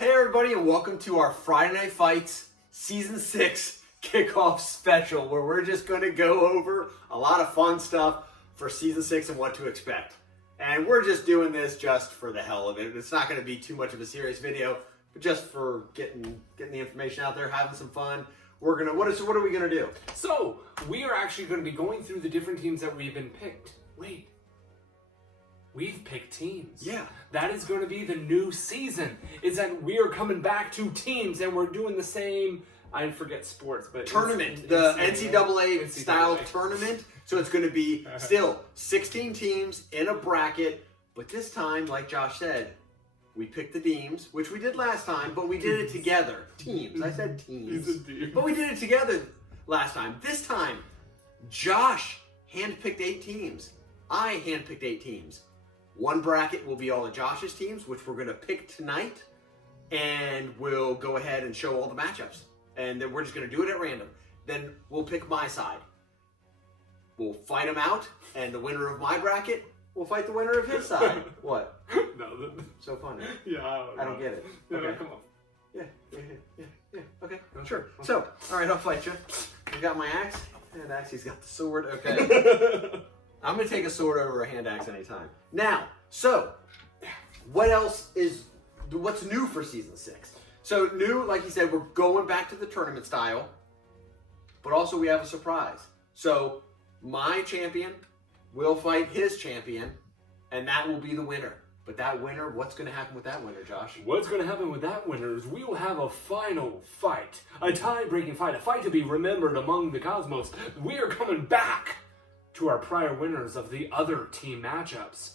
Hey everybody, and welcome to our Friday Night Fights Season 6 Kickoff Special, where we're just going to go over a lot of fun stuff for Season 6 and what to expect. And we're just doing this just for the hell of it. It's not going to be too much of a serious video, but just for getting the information out there, having some fun. We're gonna what are we gonna do? So we are actually going to be going through the different teams that we've been picked. Wait. We've picked teams. Yeah. That is going to be the new season. Is that we are coming back to teams and we're doing the same, I forget sports, but... Tournament. The NCAA style tournament. So it's going to be still 16 teams in a bracket. But this time, like Josh said, we picked the teams, which we did last time, but we did it together. Teams. I said teams. But we did it together last time. This time, Josh handpicked 8 teams. I handpicked 8 teams. One bracket will be all of Josh's teams, which we're going to pick tonight, and we'll go ahead and show all the matchups. And then we're just going to do it at random. Then we'll pick my side. We'll fight them out, and the winner of my bracket will fight the winner of his side. What? No. So funny. Yeah. I don't get it. No, Okay. come on. Yeah. Okay, sure. So, all right, I'll fight you. You got my axe, and Axie's got the sword. Okay. I'm going to take a sword over a hand axe anytime. Now, so, what's new for Season 6? So, new, like you said, we're going back to the tournament style, but also we have a surprise. So, my champion will fight his champion, and that will be the winner. But that winner, what's going to happen with that winner, Josh? What's going to happen with that winner is we will have a final fight. A tie-breaking fight. A fight to be remembered among the cosmos. We are coming back to our prior winners of the other team matchups.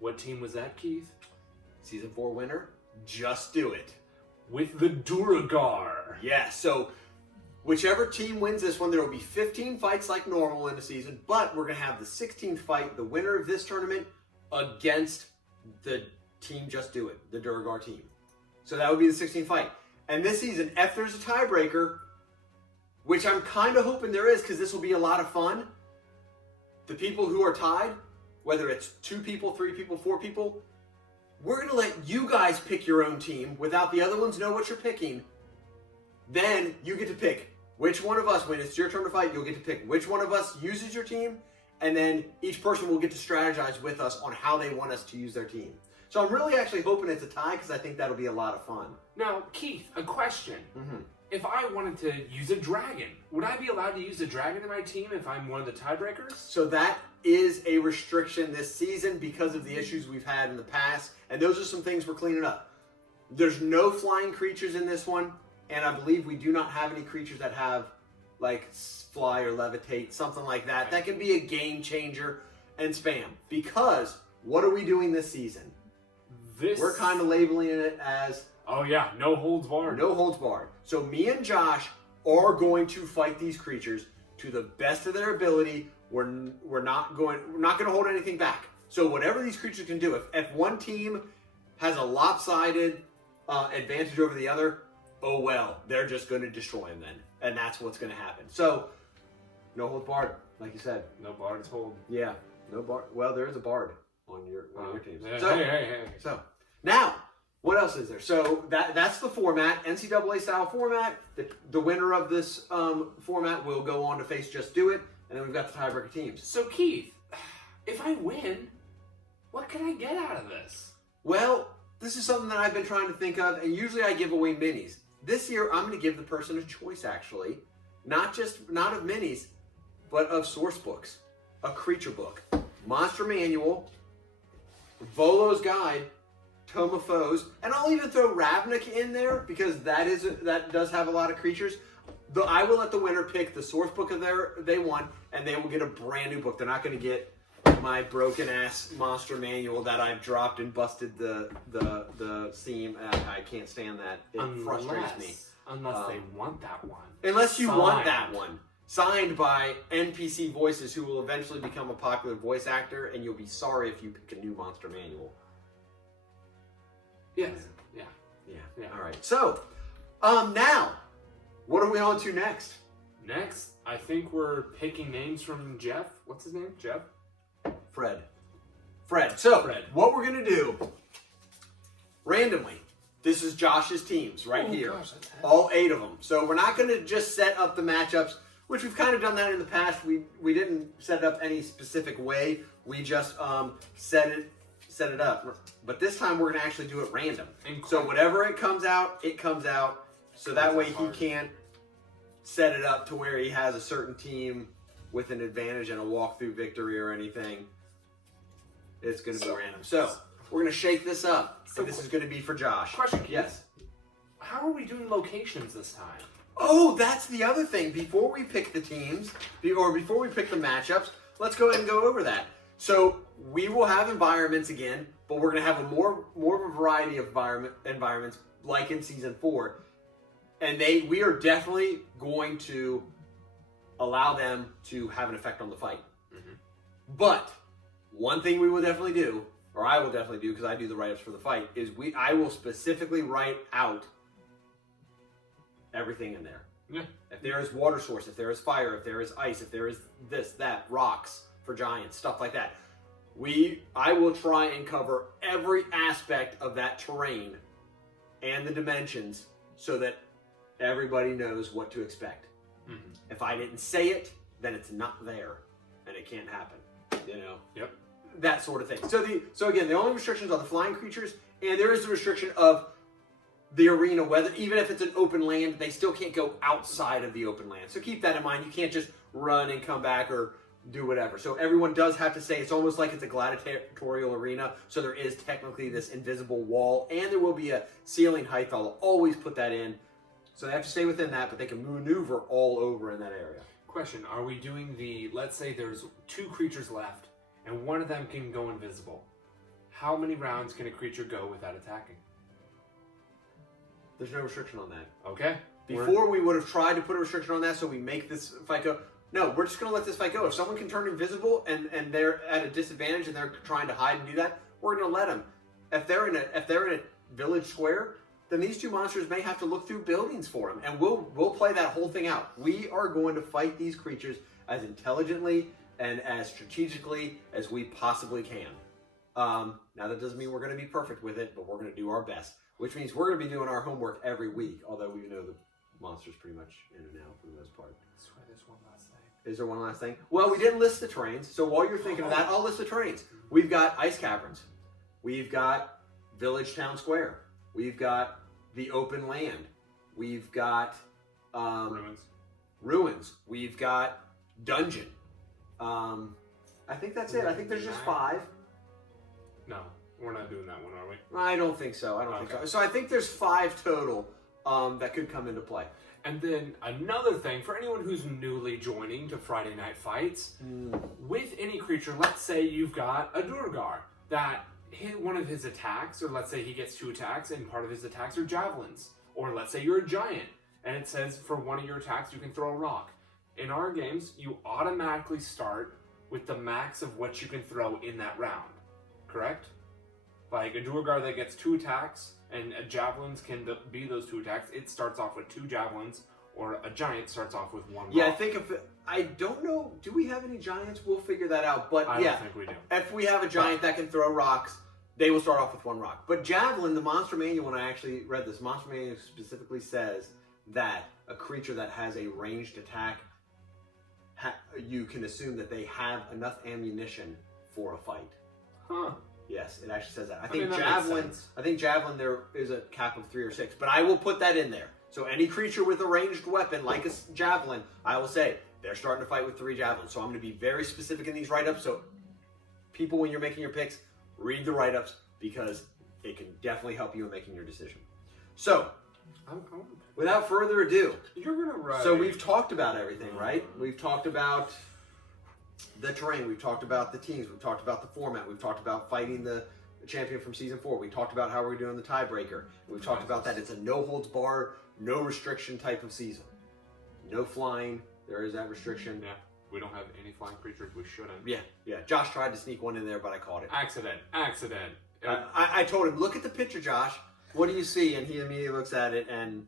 What team was that, Keith? Season 4 winner, Just Do It. With the Duragar. Yeah, so whichever team wins this one, there will be 15 fights like normal in the season, but we're going to have the 16th fight, the winner of this tournament, against the team Just Do It, the Duragar team. So that would be the 16th fight. And this season, if there's a tiebreaker, which I'm kind of hoping there is because this will be a lot of fun, the people who are tied, whether it's 2 people, 3 people, 4 people, we're going to let you guys pick your own team without the other ones know what you're picking. Then you get to pick which one of us, when it's your turn to fight, you'll get to pick which one of us uses your team, and then each person will get to strategize with us on how they want us to use their team. So I'm really actually hoping it's a tie because I think that'll be a lot of fun. Now, Keith, a question. Mm-hmm. If I wanted to use a dragon, would I be allowed to use a dragon in my team if I'm one of the tiebreakers? So that is a restriction this season because of the issues we've had in the past, and those are some things we're cleaning up. There's no flying creatures in this one, and I believe we do not have any creatures that have like fly or levitate, something like that. That can be a game changer and spam. Because what are we doing this season? We're kind of labeling it as... Oh yeah, no holds barred. No holds barred. So me and Josh are going to fight these creatures to the best of their ability. We're not going to hold anything back. So whatever these creatures can do, if one team has a lopsided advantage over the other, oh well, they're just going to destroy them then, and that's what's going to happen. So no holds barred, like you said. No barred hold. Yeah, no bard. Well, there is a bard on your team. Hey, So, hey. So now, what else is there? So that's the format, NCAA style format. The winner of this format will go on to face Just Do It, and then we've got the tiebreaker teams. So Keith, if I win, what can I get out of this? Well, this is something that I've been trying to think of, and usually I give away minis. This year, I'm going to give the person a choice, actually. Not of minis, but of source books. A creature book. Monster Manual, Volo's Guide, Tome of Foes, and I'll even throw Ravnik in there because that does have a lot of creatures. I will let the winner pick the source book of they want, and they will get a brand new book. They're not going to get my broken ass Monster Manual that I've dropped and busted the seam. I can't stand that. It frustrates me. Unless they want that one. Unless you want that one. Signed by NPC voices who will eventually become a popular voice actor, and you'll be sorry if you pick a new Monster Manual. Yes. Yeah. All right. So, now, what are we on to next? Next, I think we're picking names from Jeff. What's his name? Jeff? Fred. So, Fred. what we're going to do, randomly, this is Josh's teams right here. Gosh, that's heavy. All 8 of them. So we're not going to just set up the matchups, which we've kind of done that in the past. We didn't set it up any specific way. We just set it up. But this time we're going to actually do it random. So whatever it comes out, it comes out. So that way he can't set it up to where he has a certain team with an advantage and a walkthrough victory or anything. It's going to be random. So we're going to shake this up. And this is going to be for Josh. Question, Keith. Yes. How are we doing locations this time? Oh, that's the other thing. Before we pick the teams, or before we pick the matchups, let's go ahead and go over that. So we will have environments again, but we're going to have a more of a variety of environments like in Season 4. And we are definitely going to allow them to have an effect on the fight. Mm-hmm. But one thing we will definitely do, or I will definitely do because I do the write-ups for the fight, is I will specifically write out everything in there. Yeah. If there is water source, if there is fire, if there is ice, if there is this, that, rocks for giants, stuff like that. I will try and cover every aspect of that terrain and the dimensions so that everybody knows what to expect. Mm-hmm. If I didn't say it, then it's not there, and it can't happen. You know. Yep. That sort of thing. So again, the only restrictions are the flying creatures, and there is the restriction of the arena, whether even if it's an open land, they still can't go outside of the open land. So keep that in mind. You can't just run and come back or do whatever. So everyone does have to say it's almost like it's a gladiatorial arena. So there is technically this invisible wall, and there will be a ceiling height. I'll always put that in. So they have to stay within that, but they can maneuver all over in that area. Question, are we doing let's say there's 2 creatures left, and one of them can go invisible. How many rounds can a creature go without attacking? There's no restriction on that. Okay. Before we would have tried to put a restriction on that so we make this fight go. No, we're just going to let this fight go. If someone can turn invisible and they're at a disadvantage and they're trying to hide and do that, we're going to let them. If they're in a village square, then these 2 monsters may have to look through buildings for them, and we'll play that whole thing out. We are going to fight these creatures as intelligently and as strategically as we possibly can. Now that doesn't mean we're going to be perfect with it, but we're going to do our best, which means we're going to be doing our homework every week, although we know the monster's pretty much in and out for the most part. I swear there's one last thing. Is there one last thing? Well, we didn't list the terrains, so while you're thinking of that, I'll list the terrains. We've got ice caverns. We've got village town square. We've got the open land. We've got ruins. We've got dungeon. I think that's it. I think there's just 5. No, we're not doing that one, are we? I don't think so. I don't think so. So I think there's 5 total that could come into play. And then another thing, for anyone who's newly joining to Friday Night Fights, with any creature, let's say you've got a Durgar that hit one of his attacks, or let's say he gets 2 attacks and part of his attacks are javelins. Or let's say you're a giant and it says for one of your attacks you can throw a rock. In our games, you automatically start with the max of what you can throw in that round. Correct? Like a Durgar that gets 2 attacks and javelins can be those 2 attacks, it starts off with 2 javelins, or a giant starts off with 1 rock. Yeah, I think I don't know, do we have any giants? We'll figure that out. But I don't think we do. If we have a giant that can throw rocks, they will start off with 1 rock. But javelin, the monster manual, when I actually read this, monster manual specifically says that a creature that has a ranged attack, you can assume that they have enough ammunition for a fight. Huh. Yes, it actually says that. I mean, think that makes sense. I think javelin there is a cap of 3 or 6, but I will put that in there. So any creature with a ranged weapon like a javelin, I will say they're starting to fight with 3 javelins. So I'm going to be very specific in these write-ups. So people, when you're making your picks, read the write-ups because it can definitely help you in making your decision. So without further ado, you're gonna write. So we've talked about everything, right? We've talked about the terrain, we've talked about the teams, we've talked about the format, we've talked about fighting the champion from season 4, we talked about how we're doing the tiebreaker, we've talked about that it's a no holds barred, no restriction type of season. No flying, there is that restriction. Yeah, we don't have any flying creatures, we shouldn't. Yeah. Josh tried to sneak one in there, but I caught it. Accident. I told him, look at the picture, Josh. What do you see? And he immediately looks at it and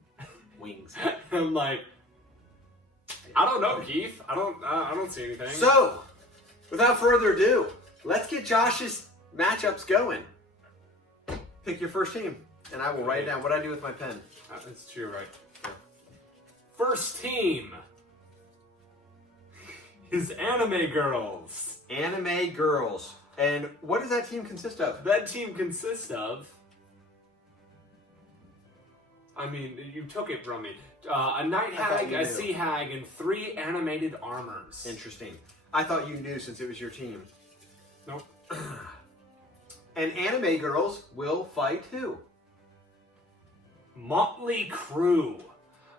wings. I'm like, I don't know, Keith. I don't see anything. So, without further ado, let's get Josh's matchups going. Pick your first team. and I will write it down. What do I do with my pen? It's to your right. First team is Anime Girls. Anime Girls. And what does that team consist of? That team consists of... I mean, you took it from me. A night hag, a sea hag, and 3 animated armors. Interesting. I thought you knew since it was your team. Nope. And Anime Girls will fight who? Motley Crue.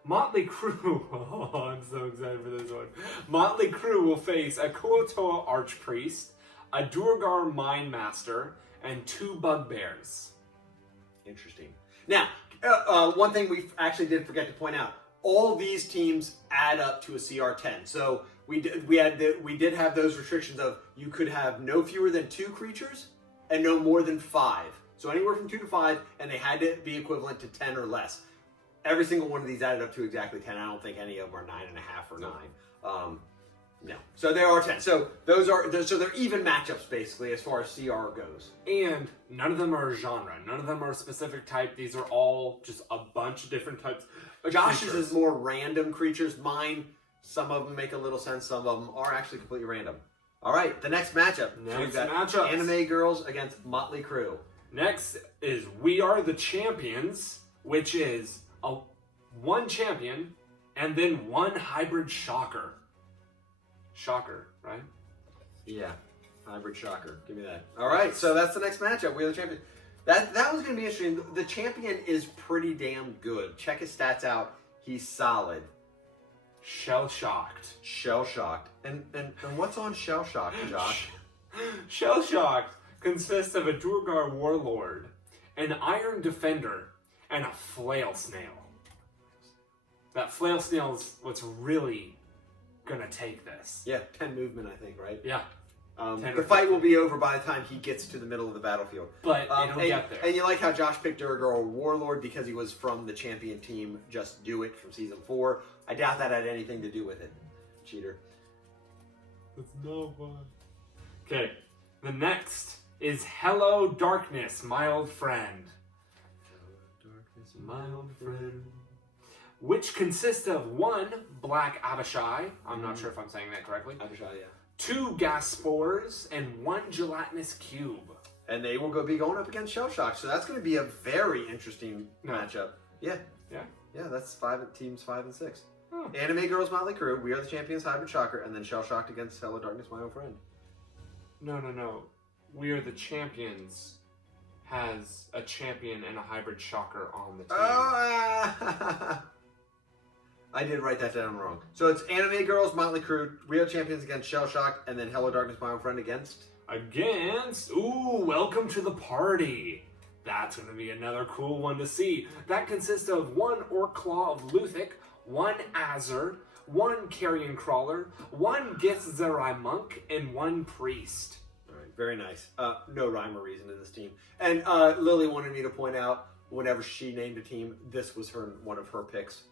Motley Crue. Oh, I'm so excited for this one. Motley Crue will face a Kuotoa Archpriest, a Durgar Mine Master, and 2 Bugbears. Interesting. Now, one thing we actually did forget to point out: all these teams add up to a CR10. So we did have those restrictions of you could have no fewer than 2 creatures and no more than 5. So anywhere from 2 to 5, and they had to be equivalent to 10 or less. Every single one of these added up to exactly 10. I don't think any of them are 9.5 or 9. No. So there are 10. So they're even matchups basically as far as CR goes. And none of them are genre. None of them are a specific type. These are all just a bunch of different types. Josh's is more random creatures. Mine, some of them make a little sense. Some of them are actually completely random. All right, the next matchup. Next matchup. Anime Girls against Motley Crue. Next is We Are the Champions, which is 1 champion and then 1 hybrid shocker. Shocker, right? Yeah, hybrid shocker. Give me that. All right, so that's the next matchup. We Are the Champions. That one's going to be interesting. The champion is pretty damn good. Check his stats out. He's solid. Shell-shocked. Shell-shocked. And what's on shell-shocked, Josh? Shell-shocked consists of a Durgar warlord, an iron defender, and a flail snail. That flail snail is what's really gonna take this. Yeah, 10 movement, I think, right? Yeah. The fight will be over by the time he gets to the middle of the battlefield. But it'll get there. And you like how Josh picked Durgar Warlord because he was from the champion team Just Do It from season 4. I doubt that had anything to do with it. Cheater. It's no fun. Okay, the next is Hello Darkness, my old friend. Hello Darkness, my old friend. Which consists of 1 Black Abishai. I'm not sure if I'm saying that correctly. Abishai, yeah. 2 gas spores and 1 gelatinous cube. And they will be going up against Shell Shock, so that's going to be a very interesting matchup. Yeah. Yeah? Yeah, that's teams 5 and 6. Oh. Anime Girls Motley Crue, We Are the Champions Hybrid Shocker, and then Shell Shocked against Hello Darkness, my old friend. No. We Are the Champions has a champion and a hybrid shocker on the team. Oh, I did write that down wrong. So it's Anime Girls, Motley Crue, We Are Champions against Shell Shock, and then Hello Darkness, my old friend against... Welcome to the Party. That's going to be another cool one to see. That consists of 1 Orc Claw of Luthic, 1 Azard, 1 Carrion Crawler, 1 Githzerai Monk, and 1 Priest. All right, very nice. No rhyme or reason in this team. And Lily wanted me to point out, whenever she named a team, this was one of her picks.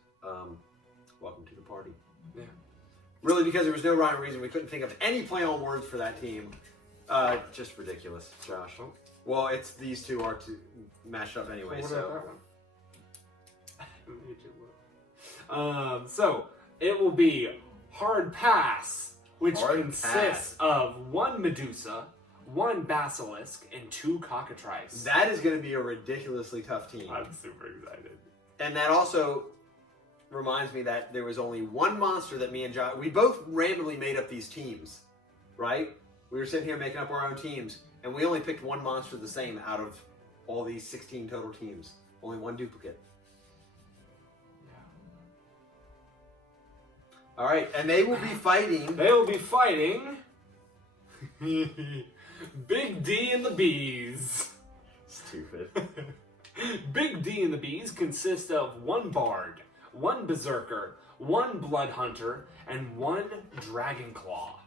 Welcome to the Party. Yeah. Really, because there was no rhyme or reason, we couldn't think of any play on words for that team. Just ridiculous, Josh. Well, it's these two are mashed up anyway, so. So it will be Hard Pass, which consists of 1 Medusa, 1 Basilisk, and 2 Cockatrice. That is going to be a ridiculously tough team. I'm super excited. And that also reminds me that there was only 1 monster that me and Josh, we both randomly made up these teams, right? We were sitting here making up our own teams, and we only picked 1 monster the same out of all these 16 total teams. Only 1 duplicate. Yeah. All right, and they will be fighting... Big D and the Bees. Stupid. Big D and the Bees consist of 1 Bard, 1 Berserker, 1 Blood Hunter, and 1 Dragon Claw.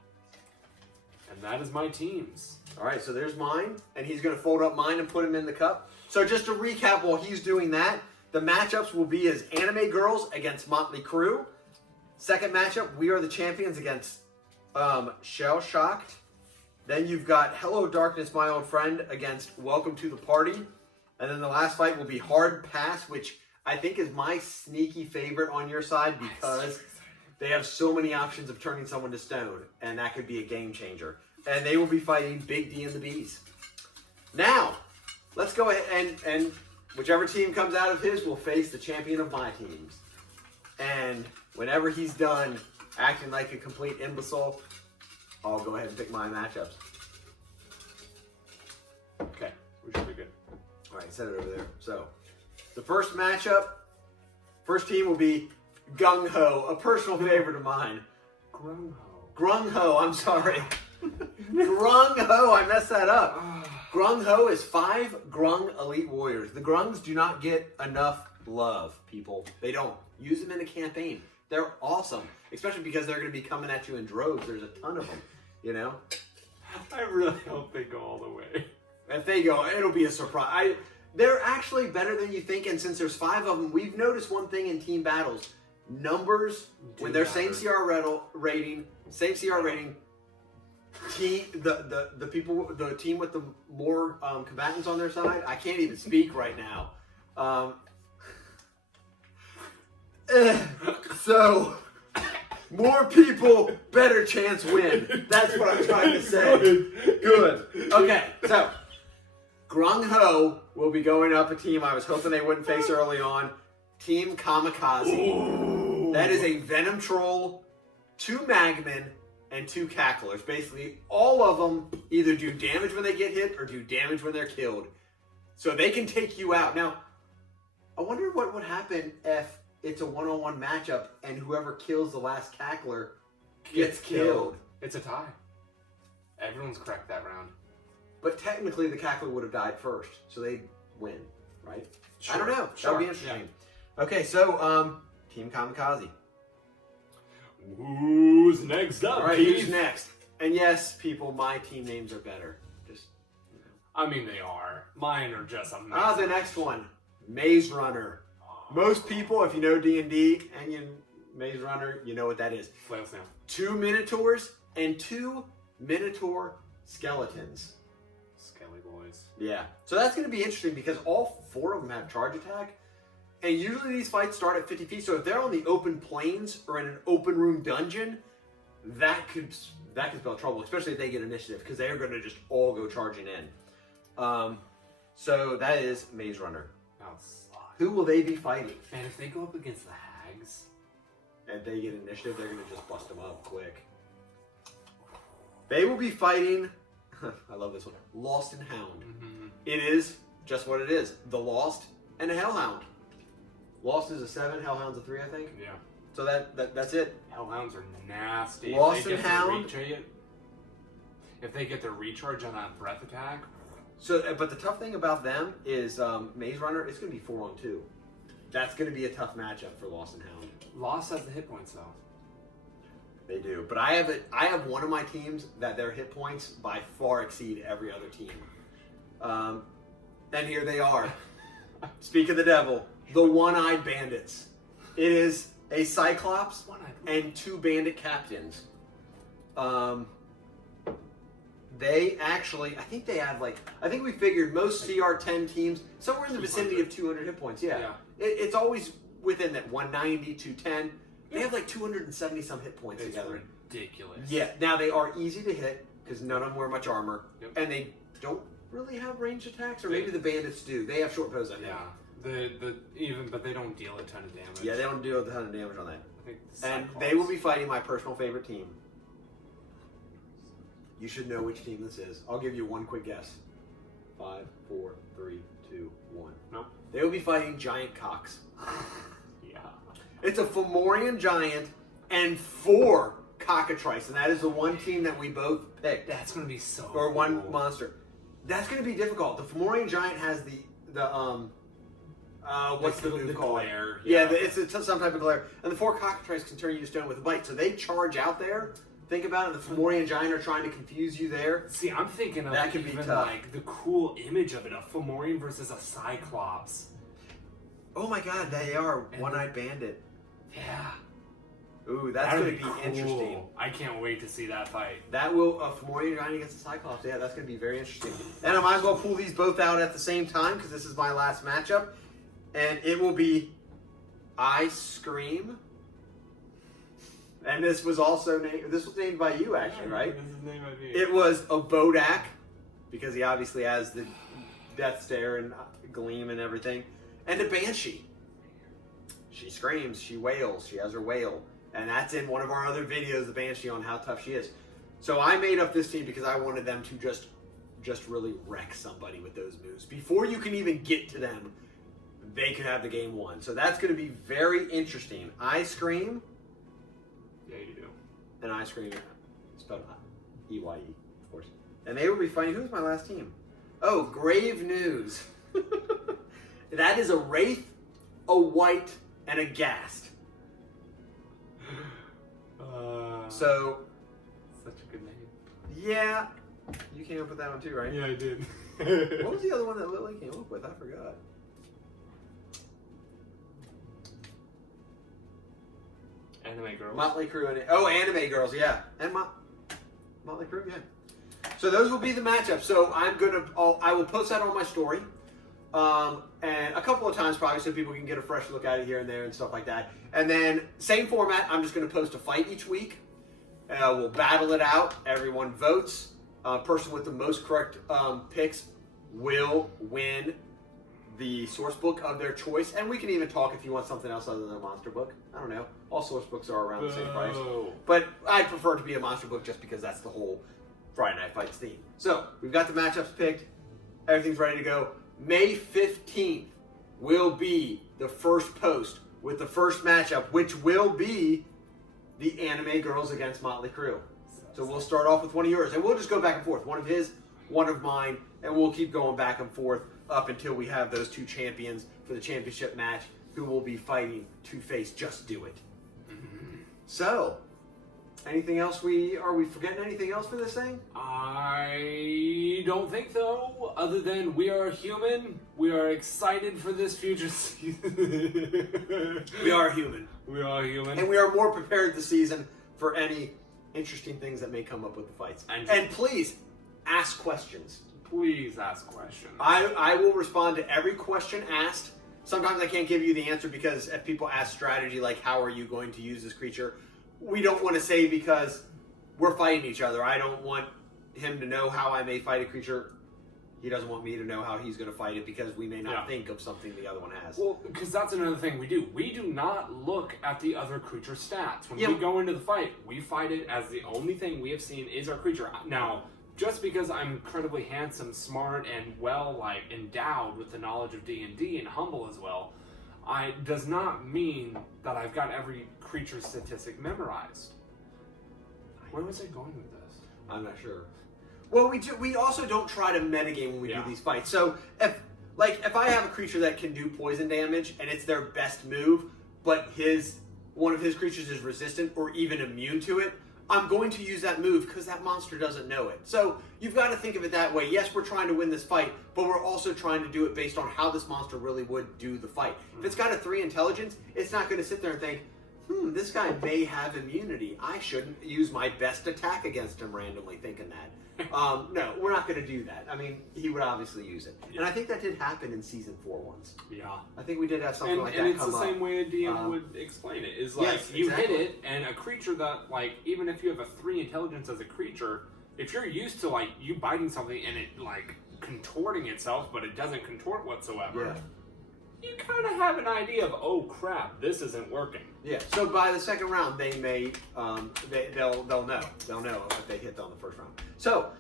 And that is my teams. All right, so there's mine, and he's going to fold up mine and put him in the cup. So just to recap, while he's doing that, the matchups will be as Anime Girls against Motley Crue. Second matchup, We Are the Champions against Shell Shocked. Then you've got Hello Darkness, my old friend, against Welcome to the Party. And then the last fight will be Hard Pass, which I think is my sneaky favorite on your side because they have so many options of turning someone to stone, and that could be a game changer. And they will be fighting Big D and the Bees. Now, let's go ahead and whichever team comes out of his will face the champion of my teams. And whenever he's done acting like a complete imbecile, I'll go ahead and pick my matchups. Okay, we should be good. All right, set it over there. So, the first matchup, first team will be Gung Ho, a personal favorite of mine. Grung Ho, I'm sorry. Grung Ho, I messed that up. Grung Ho is 5 Grung Elite Warriors. The Grungs do not get enough love, people. They don't. Use them in a campaign. They're awesome, especially because they're going to be coming at you in droves. There's a ton of them, you know? I really hope they go all the way. If they go, it'll be a surprise. They're actually better than you think, and since there's 5 of them, we've noticed one thing in team battles. Numbers, when they're same CR rating, the team with the more combatants on their side, I can't even speak right now. So, more people, better chance win. That's what I'm trying to say. Good. Okay, so Grung Ho will be going up a team I was hoping they wouldn't face early on. Team Kamikaze. Ooh. That is a Venom Troll, 2 Magmen, and 2 Cacklers. Basically, all of them either do damage when they get hit or do damage when they're killed. So they can take you out. Now, I wonder what would happen if it's a one-on-one matchup and whoever kills the last Cackler gets killed. It's a tie. Everyone's correct that round. But technically, the Cackler would have died first, so they'd win, right? Sure. I don't know. Sure. That would be interesting. Yeah. Okay, so, Team Kamikaze. Who's next up? All right, who's next? And yes, people, my team names are better. Just, you know. I mean, they are. Mine are just amazing. The next one, Maze Runner. Most people, if you know D&D and you Maze Runner, you know what that is. Flail Snail. 2 Minotaurs and 2 Minotaur Skeletons. Skelly boys. Yeah. So that's going to be interesting because all 4 of them have charge attack. And usually these fights start at 50 feet. So if they're on the open plains or in an open room dungeon, that could spell trouble, especially if they get initiative because they're going to just all go charging in. So that is Maze Runner. Who will they be fighting? Man, if they go up against the Hags and they get initiative, they're going to just bust them up quick. They will be fighting, I love this one, Lost and Hound. Mm-hmm. It is just what it is. The Lost and a Hellhound. Lost is a 7, Hellhound's a 3, I think. Yeah. So that's it. Hellhounds are nasty. Lost and Hound. If they get their recharge on that breath attack. So, but the tough thing about them is Maze Runner, it's going to be 4-on-2. That's going to be a tough matchup for Lost and Hound. Lost has the hit points, though. They do. But I have one of my teams that their hit points by far exceed every other team. And here they are. Speak of the devil, the One-Eyed Bandits. It is a Cyclops and 2 Bandit Captains. They actually, I think we figured most CR10 teams, somewhere in the vicinity of 200 hit points. Yeah. It's always within that 190, 210. They have like 270 some hit points together. Ridiculous. Yeah. Now they are easy to hit because none of them wear much armor. Yep. And they don't really have ranged attacks, or maybe the bandits do. They have short bows, I think. Yeah. But they don't deal a ton of damage. Yeah, they don't deal a ton of damage on that. I think and they will be fighting my personal favorite team. You should know which team this is. I'll give you one quick guess. 5, 4, 3, 2, 1. No. They will be fighting Giant Cocks. Yeah. It's a Fomorian Giant and 4 Cockatrice, and that is the one team that we both picked. That's going to be so Or one cool. monster. That's going to be difficult. The Fomorian Giant has what's the move called? Glare. Yeah, it's some type of glare. And the 4 Cockatrice can turn you to stone with a bite. So they charge out there. Think about it. The Fomorian Giant are trying to confuse you there. See, I'm thinking of that could be tough. Like the cool image of it, a Fomorian versus a Cyclops. Oh my God, they are One-Eyed Bandit. Yeah. Ooh, that's That'd going to be cool. interesting. I can't wait to see that fight. That will, Fomorian Giant against the Cyclops. Yeah, that's going to be very interesting. And I might as well pull these both out at the same time because this is my last matchup. And it will be I Scream. And this was also named by you, actually, right? This is named by me. It was a Bodak because he obviously has the death stare and gleam and everything. And a Banshee. She screams, she wails, she has her wail. And that's in one of our other videos, the Banshee, on how tough she is. So I made up this team because I wanted them to just really wreck somebody with those moves. Before you can even get to them, they could have the game won. So that's going to be very interesting. I Scream. Yeah, you do. And I Scream, spelled EYE, of course. And they will be fighting. Who's my last team? Oh, Grave News. That is a Wraith, a White, and a Ghast. So, such a good name. Yeah, you came up with that one too, right? Yeah, I did. What was the other one that Lily came up with? I forgot. Anime Girls. Motley Crue and Anime Girls, yeah, and Motley Crue, yeah. So those will be the matchups. So I will post that on my story, and a couple of times probably so people can get a fresh look at it here and there and stuff like that. And then same format. I'm just going to post a fight each week. We'll battle it out. Everyone votes. Person with the most correct picks will win the source book of their choice. And we can even talk if you want something else other than a monster book. I don't know. All source books are around the same price. But I prefer it to be a monster book just because that's the whole Friday Night Fights theme. So we've got the matchups picked. Everything's ready to go. May 15th will be the first post with the first matchup, which will be the Anime Girls against Motley Crue. So we'll start off with one of yours, and we'll just go back and forth. One of his, one of mine, and we'll keep going back and forth up until we have those two champions for the championship match who will be fighting to face Just Do It. So, anything else are we forgetting anything else for this thing? I don't think so, other than we are human. We are excited for this future season. We are human. We are human. And we are more prepared this season for any interesting things that may come up with the fights. And please, ask questions. Please ask questions. I will respond to every question asked. Sometimes I can't give you the answer because if people ask strategy, like how are you going to use this creature, we don't want to say because we're fighting each other. I don't want him to know how I may fight a creature. He doesn't want me to know how he's going to fight it because we may not think of something the other one has. Well, because that's another thing we do. We do not look at the other creature's stats. When we go into the fight, we fight it as the only thing we have seen is our creature. Now, just because I'm incredibly handsome, smart, and endowed with the knowledge of D&D and humble as well, does not mean that I've got every creature statistic memorized. Where was I going with this? I'm not sure. Well, we also don't try to metagame when we do these fights. So if I have a creature that can do poison damage and it's their best move, but one of his creatures is resistant or even immune to it, I'm going to use that move because that monster doesn't know it. So you've got to think of it that way. Yes, we're trying to win this fight, but we're also trying to do it based on how this monster really would do the fight. If it's got a 3 intelligence, it's not going to sit there and think, this guy may have immunity. I shouldn't use my best attack against him randomly thinking that. No, we're not going to do that. I mean, he would obviously use it. And I think that did happen in Season 4 once. Yeah. I think we did have something like that come up. And it's the same way a DM would explain it. Is you hit it, and a creature that, even if you have a 3 intelligence as a creature, if you're used to, you biting something and it, contorting itself, but it doesn't contort whatsoever, you kind of have an idea of, oh crap, this isn't working. Yeah. So by the second round, they may they'll know if they hit on the first round. So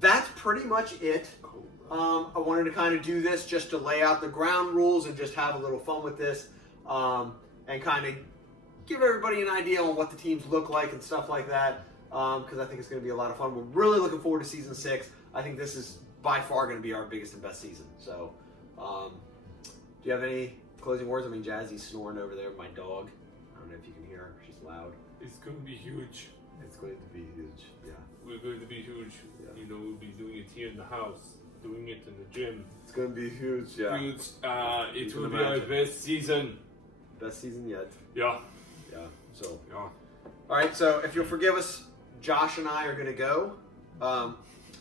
that's pretty much it. I wanted to kind of do this just to lay out the ground rules and just have a little fun with this, and kind of give everybody an idea on what the teams look like and stuff like that. Because I think it's going to be a lot of fun. We're really looking forward to Season 6. I think this is by far going to be our biggest and best season. So. Do you have any closing words? I mean, Jazzy's snoring over there, my dog. I don't know if you can hear her. She's loud. It's going to be huge. It's going to be huge, yeah. We're going to be huge. Yeah. We'll be doing it here in the house, doing it in the gym. It's going to be huge, yeah. Huge. It will be our best season. Best season yet. Yeah. Yeah, so. Yeah. All right, so if you'll forgive us, Josh and I are going to go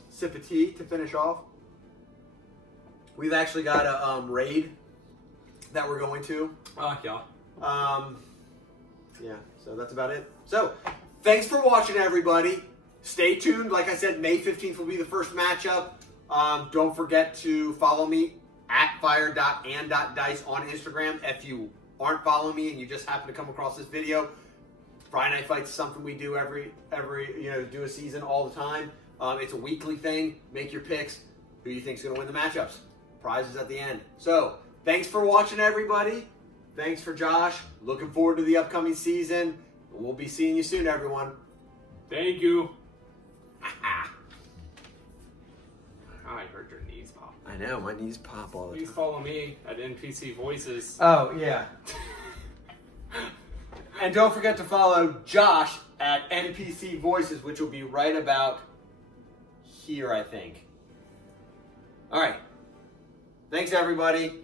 sip a tea to finish off. We've actually got a raid that we're going to. Yeah. Yeah, so that's about it. So, thanks for watching, everybody. Stay tuned. Like I said, May 15th will be the first matchup. Don't forget to follow me at fire.and.dice on Instagram. If you aren't following me and you just happen to come across this video, Friday Night Fights is something we do every do a season all the time. It's a weekly thing. Make your picks. Who you think's going to win the matchups? Prizes at the end. So, thanks for watching, everybody. Thanks for Josh. Looking forward to the upcoming season. We'll be seeing you soon, everyone. Thank you. I heard your knees pop. I know, my knees pop all the Please time. follow me at NPC Voices. Oh, yeah. And don't forget to follow Josh at NPC Voices, which will be right about here, I think. All right. Thanks, everybody.